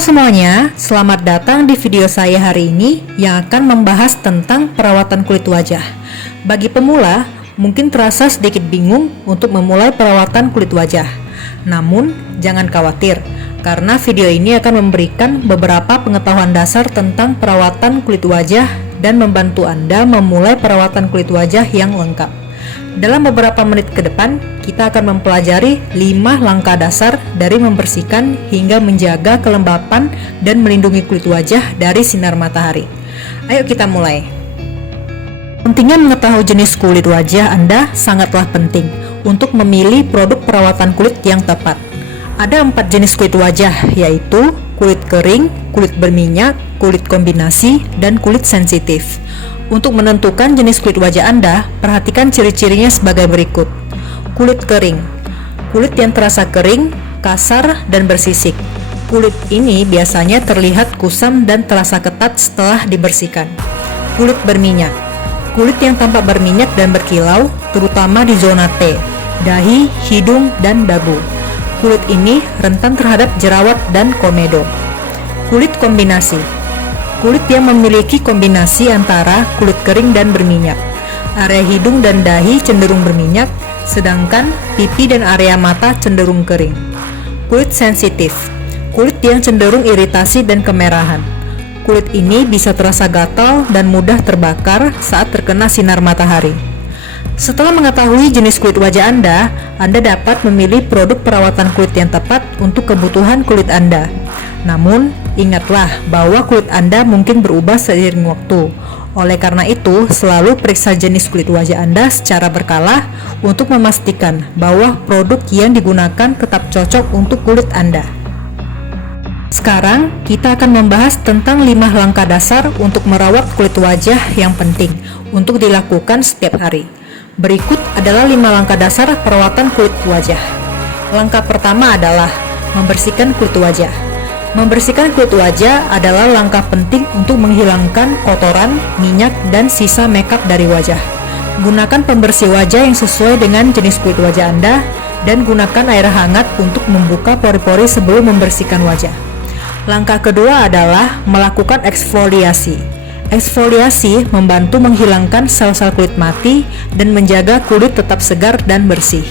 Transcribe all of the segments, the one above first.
Halo semuanya, selamat datang di video saya hari ini yang akan membahas tentang perawatan kulit wajah. Bagi pemula, mungkin terasa sedikit bingung untuk memulai perawatan kulit wajah. Namun, jangan khawatir, karena video ini akan memberikan beberapa pengetahuan dasar tentang perawatan kulit wajah dan membantu Anda memulai perawatan kulit wajah yang lengkap. Dalam beberapa menit ke depan, kita akan mempelajari 5 langkah dasar dari membersihkan hingga menjaga kelembapan dan melindungi kulit wajah dari sinar matahari. Ayo kita mulai. Pentingnya mengetahui jenis kulit wajah Anda sangatlah penting untuk memilih produk perawatan kulit yang tepat. Ada 4 jenis kulit wajah, yaitu kulit kering, kulit berminyak, kulit kombinasi, dan kulit sensitif. Untuk menentukan jenis kulit wajah Anda, perhatikan ciri-cirinya sebagai berikut. Kulit kering. Kulit yang terasa kering, kasar, dan bersisik. Kulit ini biasanya terlihat kusam dan terasa ketat setelah dibersihkan. Kulit berminyak. Kulit yang tampak berminyak dan berkilau, terutama di zona T, dahi, hidung, dan dagu. Kulit ini rentan terhadap jerawat dan komedo. Kulit kombinasi. Kulit yang memiliki kombinasi antara kulit kering dan berminyak. Area hidung dan dahi cenderung berminyak, sedangkan pipi dan area mata cenderung kering. Kulit sensitif. Kulit yang cenderung iritasi dan kemerahan. Kulit ini bisa terasa gatal dan mudah terbakar saat terkena sinar matahari. Setelah mengetahui jenis kulit wajah Anda dapat memilih produk perawatan kulit yang tepat untuk kebutuhan kulit Anda. Namun, ingatlah bahwa kulit Anda mungkin berubah seiring waktu. Oleh karena itu, selalu periksa jenis kulit wajah Anda secara berkala untuk memastikan bahwa produk yang digunakan tetap cocok untuk kulit Anda. Sekarang, kita akan membahas tentang 5 langkah dasar untuk merawat kulit wajah yang penting untuk dilakukan setiap hari. Berikut adalah 5 langkah dasar perawatan kulit wajah. Langkah pertama adalah membersihkan kulit wajah. Membersihkan kulit wajah adalah langkah penting untuk menghilangkan kotoran, minyak, dan sisa makeup dari wajah. Gunakan pembersih wajah yang sesuai dengan jenis kulit wajah Anda dan gunakan air hangat untuk membuka pori-pori sebelum membersihkan wajah. Langkah kedua adalah melakukan eksfoliasi. Eksfoliasi membantu menghilangkan sel-sel kulit mati dan menjaga kulit tetap segar dan bersih.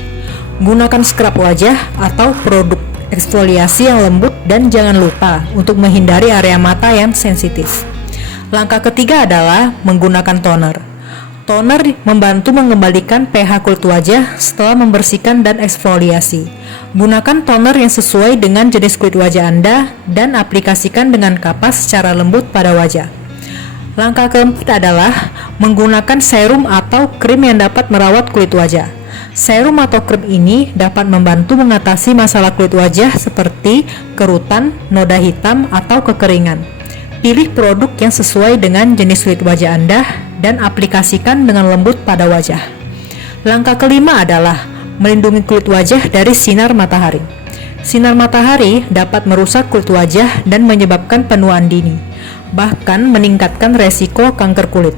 Gunakan scrub wajah atau produk eksfoliasi yang lembut dan jangan lupa untuk menghindari area mata yang sensitif. Langkah ketiga adalah menggunakan toner. Toner membantu mengembalikan pH kulit wajah setelah membersihkan dan eksfoliasi. Gunakan toner yang sesuai dengan jenis kulit wajah Anda dan aplikasikan dengan kapas secara lembut pada wajah. Langkah keempat adalah menggunakan serum atau krim yang dapat merawat kulit wajah. Serum atau krim ini dapat membantu mengatasi masalah kulit wajah seperti kerutan, noda hitam, atau kekeringan. Pilih produk yang sesuai dengan jenis kulit wajah Anda dan aplikasikan dengan lembut pada wajah. Langkah kelima adalah melindungi kulit wajah dari sinar matahari. Sinar matahari dapat merusak kulit wajah dan menyebabkan penuaan dini, bahkan meningkatkan resiko kanker kulit.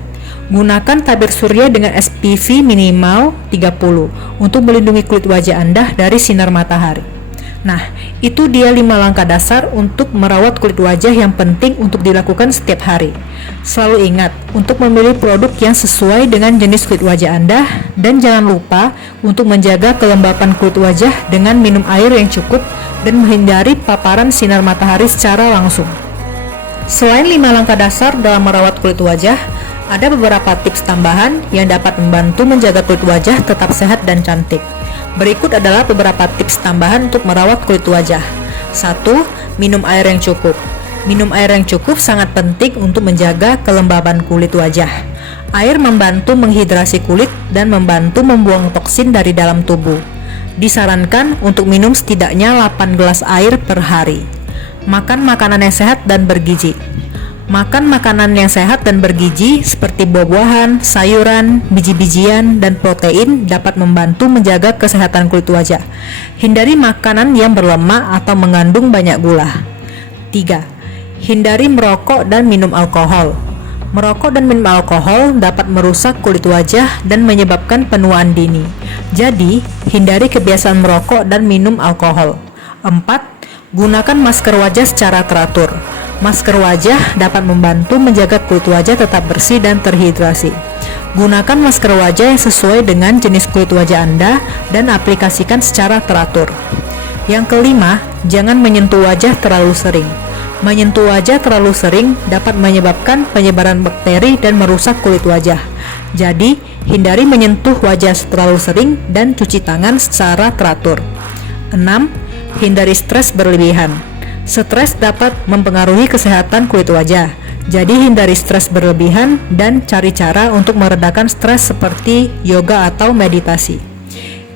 Gunakan tabir surya dengan SPF minimal 30 untuk melindungi kulit wajah Anda dari sinar matahari. Nah, itu dia 5 langkah dasar untuk merawat kulit wajah yang penting untuk dilakukan setiap hari. Selalu ingat untuk memilih produk yang sesuai dengan jenis kulit wajah Anda dan jangan lupa untuk menjaga kelembapan kulit wajah dengan minum air yang cukup dan menghindari paparan sinar matahari secara langsung. Selain 5 langkah dasar dalam merawat kulit wajah, ada beberapa tips tambahan yang dapat membantu menjaga kulit wajah tetap sehat dan cantik. Berikut adalah beberapa tips tambahan untuk merawat kulit wajah. 1. Minum air yang cukup. Minum air yang cukup sangat penting untuk menjaga kelembaban kulit wajah. Air membantu menghidrasi kulit dan membantu membuang toksin dari dalam tubuh. Disarankan untuk minum setidaknya 8 gelas air per hari. Makan makanan yang sehat dan bergizi. Makan makanan yang sehat dan bergizi seperti buah-buahan, sayuran, biji-bijian, dan protein dapat membantu menjaga kesehatan kulit wajah. Hindari makanan yang berlemak atau mengandung banyak gula. 3. Hindari merokok dan minum alkohol. Merokok dan minum alkohol dapat merusak kulit wajah dan menyebabkan penuaan dini. Jadi, hindari kebiasaan merokok dan minum alkohol. 4. Gunakan masker wajah secara teratur. Masker wajah dapat membantu menjaga kulit wajah tetap bersih dan terhidrasi. Gunakan masker wajah yang sesuai dengan jenis kulit wajah Anda dan aplikasikan secara teratur. Yang kelima, jangan menyentuh wajah terlalu sering. Menyentuh wajah terlalu sering dapat menyebabkan penyebaran bakteri dan merusak kulit wajah. Jadi, hindari menyentuh wajah terlalu sering dan cuci tangan secara teratur. 6. Hindari stres berlebihan. Stres dapat mempengaruhi kesehatan kulit wajah. Jadi hindari stres berlebihan dan cari cara untuk meredakan stres seperti yoga atau meditasi.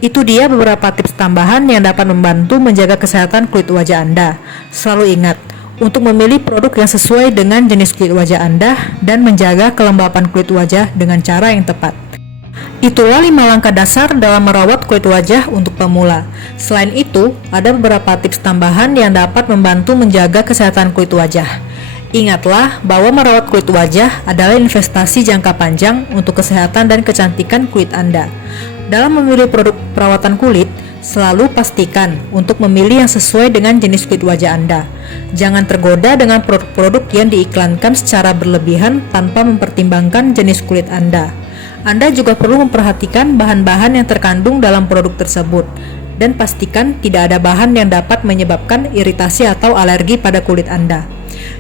Itu dia beberapa tips tambahan yang dapat membantu menjaga kesehatan kulit wajah Anda. Selalu ingat untuk memilih produk yang sesuai dengan jenis kulit wajah Anda dan menjaga kelembapan kulit wajah dengan cara yang tepat. Itulah 5 langkah dasar dalam merawat kulit wajah untuk pemula. Selain itu, ada beberapa tips tambahan yang dapat membantu menjaga kesehatan kulit wajah. Ingatlah bahwa merawat kulit wajah adalah investasi jangka panjang untuk kesehatan dan kecantikan kulit Anda. Dalam memilih produk perawatan kulit, selalu pastikan untuk memilih yang sesuai dengan jenis kulit wajah Anda. Jangan tergoda dengan produk-produk yang diiklankan secara berlebihan tanpa mempertimbangkan jenis kulit Anda. Anda juga perlu memperhatikan bahan-bahan yang terkandung dalam produk tersebut dan pastikan tidak ada bahan yang dapat menyebabkan iritasi atau alergi pada kulit Anda.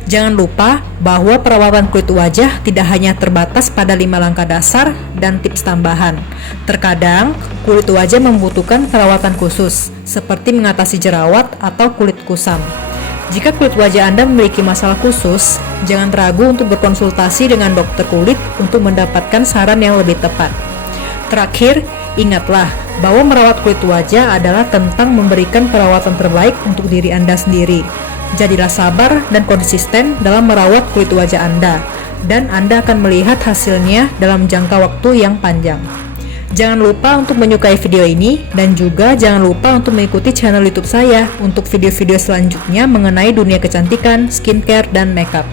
Jangan lupa bahwa perawatan kulit wajah tidak hanya terbatas pada 5 langkah dasar dan tips tambahan. Terkadang, kulit wajah membutuhkan perawatan khusus, seperti mengatasi jerawat atau kulit kusam. Jika kulit wajah Anda memiliki masalah khusus, jangan ragu untuk berkonsultasi dengan dokter kulit untuk mendapatkan saran yang lebih tepat. Terakhir, ingatlah bahwa merawat kulit wajah adalah tentang memberikan perawatan terbaik untuk diri Anda sendiri. Jadilah sabar dan konsisten dalam merawat kulit wajah Anda, dan Anda akan melihat hasilnya dalam jangka waktu yang panjang. Jangan lupa untuk menyukai video ini, dan juga jangan lupa untuk mengikuti channel YouTube saya untuk video-video selanjutnya mengenai dunia kecantikan, skincare, dan makeup.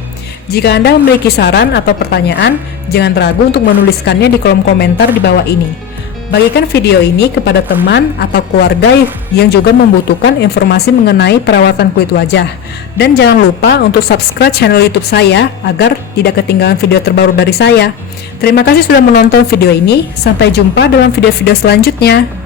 Jika Anda memiliki saran atau pertanyaan, jangan ragu untuk menuliskannya di kolom komentar di bawah ini. Bagikan video ini kepada teman atau keluarga yang juga membutuhkan informasi mengenai perawatan kulit wajah. Dan jangan lupa untuk subscribe channel YouTube saya agar tidak ketinggalan video terbaru dari saya. Terima kasih sudah menonton video ini. Sampai jumpa dalam video-video selanjutnya.